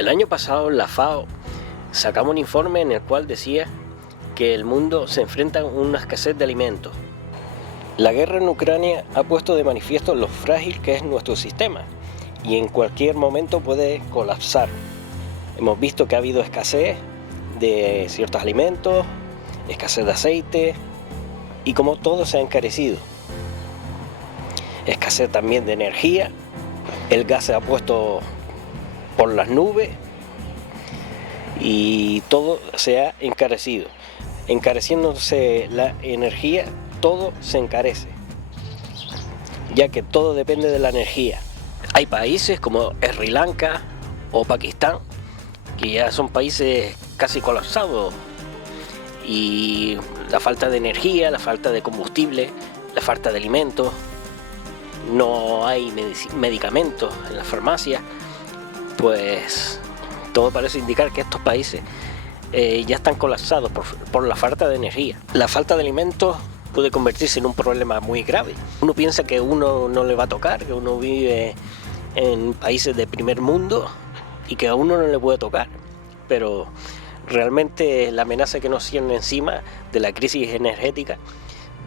El año pasado la FAO sacamos un informe en el cual decía que el mundo se enfrenta a una escasez de alimentos. La guerra en Ucrania ha puesto de manifiesto lo frágil que es nuestro sistema y en cualquier momento puede colapsar. Hemos visto que ha habido escasez de ciertos alimentos, escasez de aceite y como todo se ha encarecido. Escasez también de energía, el gas se ha puesto por las nubes y todo se ha encarecido. Encareciéndose la energía, todo se encarece, ya que todo depende de la energía. Hay países como Sri Lanka o Pakistán que ya son países casi colapsados y la falta de energía, la falta de combustible, la falta de alimentos, no hay medicamentos en las farmacias, pues todo parece indicar que estos países ya están colapsados por la falta de energía. La falta de alimentos puede convertirse en un problema muy grave. Uno piensa que uno no le va a tocar, que uno vive en países de primer mundo y que a uno no le puede tocar, pero realmente la amenaza que nos tiene encima de la crisis energética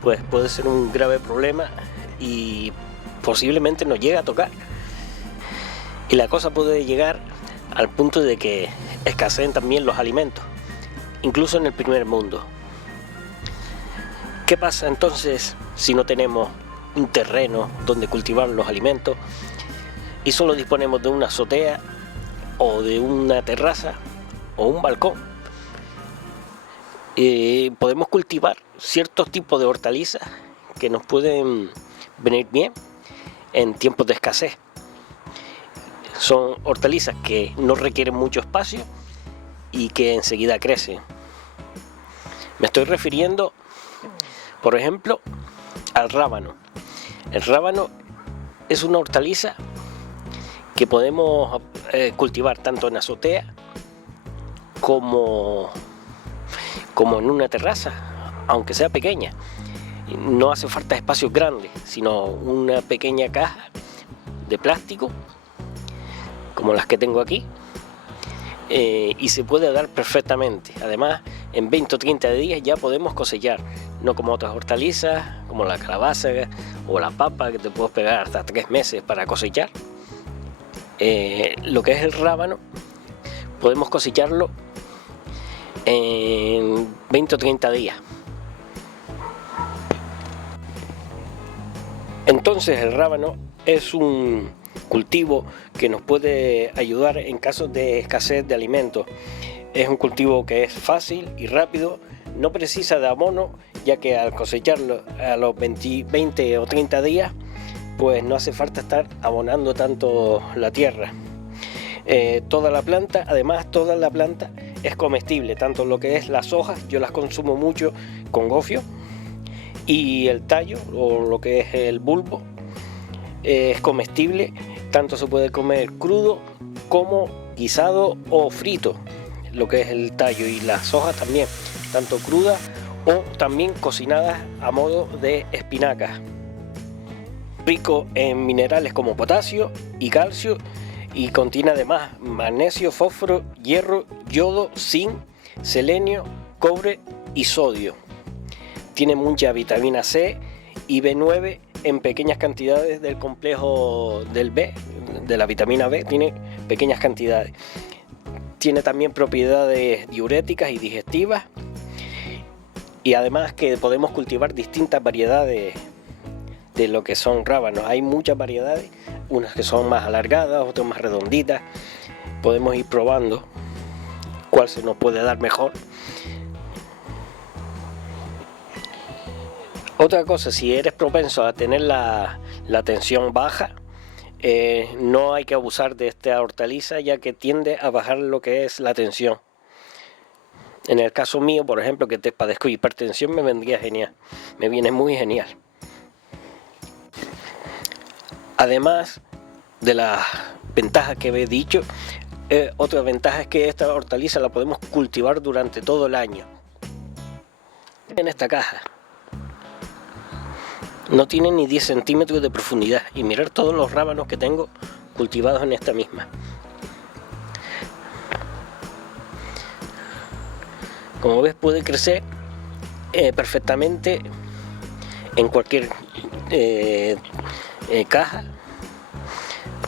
pues puede ser un grave problema y posiblemente nos llegue a tocar. Y la cosa puede llegar al punto de que escaseen también los alimentos, incluso en el primer mundo. ¿Qué pasa entonces si no tenemos un terreno donde cultivar los alimentos y solo disponemos de una azotea o de una terraza o un balcón? Podemos cultivar ciertos tipos de hortalizas que nos pueden venir bien en tiempos de escasez. Son hortalizas que no requieren mucho espacio y que enseguida crecen. Me estoy refiriendo, por ejemplo, al rábano. El rábano es una hortaliza que podemos cultivar tanto en azotea como en una terraza, aunque sea pequeña. No hace falta espacios grandes, sino una pequeña caja de plástico como las que tengo aquí, y se puede dar perfectamente. Además, en 20 o 30 días ya podemos cosechar, no como otras hortalizas como la calabaza o la papa que te puedes pegar hasta 3 meses para cosechar. Lo que es el rábano podemos cosecharlo en 20 o 30 días. Entonces el rábano es un cultivo que nos puede ayudar en casos de escasez de alimentos. Es un cultivo que es fácil y rápido, no precisa de abono, ya que al cosecharlo a los 20 o 30 días, pues no hace falta estar abonando tanto la tierra. Toda la planta es comestible, tanto lo que es las hojas, yo las consumo mucho con gofio, y el tallo o lo que es el bulbo es comestible, tanto se puede comer crudo como guisado o frito, lo que es el tallo, y las hojas también, tanto crudas o también cocinadas a modo de espinacas. Rico en minerales como potasio y calcio, y contiene además magnesio, fósforo, hierro, yodo, zinc, selenio, cobre y sodio. Tiene mucha vitamina C y B9 en pequeñas cantidades del complejo del B, de la vitamina B, tiene pequeñas cantidades. Tiene también propiedades diuréticas y digestivas, y además que podemos cultivar distintas variedades de lo que son rábanos. Hay muchas variedades, unas que son más alargadas, otras más redonditas. Podemos ir probando cuál se nos puede dar mejor. Otra cosa, si eres propenso a tener la tensión baja, no hay que abusar de esta hortaliza, ya que tiende a bajar lo que es la tensión. En el caso mío, por ejemplo, que padezco hipertensión, me vendría genial, me viene muy genial. Además de las ventajas que he dicho, otra ventaja es que esta hortaliza la podemos cultivar durante todo el año. En esta caja no tiene ni 10 centímetros de profundidad, y mirar todos los rábanos que tengo cultivados en esta misma. Como ves, puede crecer perfectamente en cualquier caja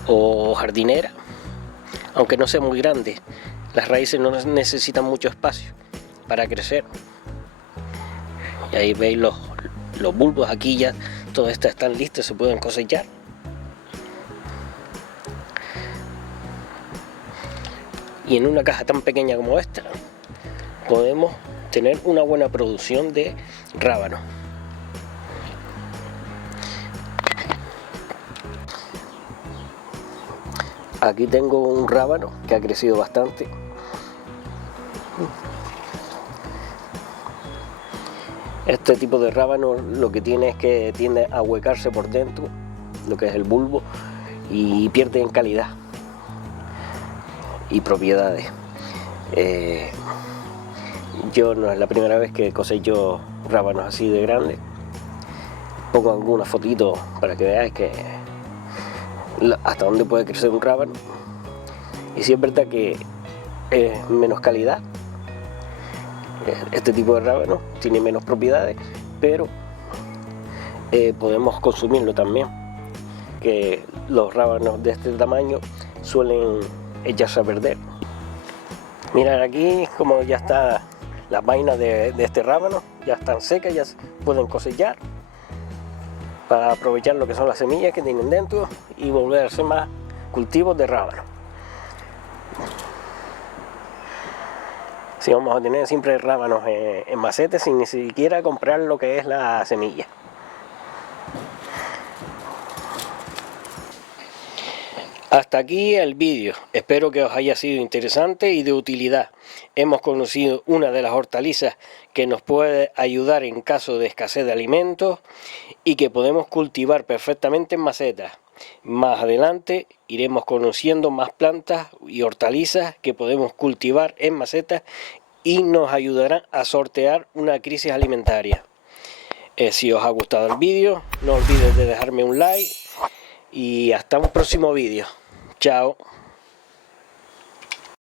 o jardinera, aunque no sea muy grande. Las raíces no necesitan mucho espacio para crecer. Y ahí veis los bulbos. Aquí ya todas estas están listas, se pueden cosechar. Y en una caja tan pequeña como esta podemos tener una buena producción de rábanos. Aquí tengo un rábano que ha crecido bastante. Este tipo de rábano lo que tiene es que tiende a huecarse por dentro, lo que es el bulbo, y pierde en calidad y propiedades. Yo no es la primera vez que cosecho rábanos así de grandes. Pongo algunas fotitos para que veáis que hasta dónde puede crecer un rábano. Y sí es verdad que es menos calidad. Este tipo de rábano tiene menos propiedades, pero podemos consumirlo también. Que los rábanos de este tamaño suelen echarse a perder. Mirad aquí como ya está las vainas de este rábano, ya están secas, ya se pueden cosechar para aprovechar lo que son las semillas que tienen dentro y volver a hacer más cultivos de rábano. Si vamos a tener siempre rábanos en macetas sin ni siquiera comprar lo que es la semilla. Hasta aquí el vídeo, espero que os haya sido interesante y de utilidad. Hemos conocido una de las hortalizas que nos puede ayudar en caso de escasez de alimentos y que podemos cultivar perfectamente en macetas. Más adelante iremos conociendo más plantas y hortalizas que podemos cultivar en macetas y nos ayudarán a sortear una crisis alimentaria. Si os ha gustado el vídeo, no olvides de dejarme un like y hasta un próximo vídeo. Chao.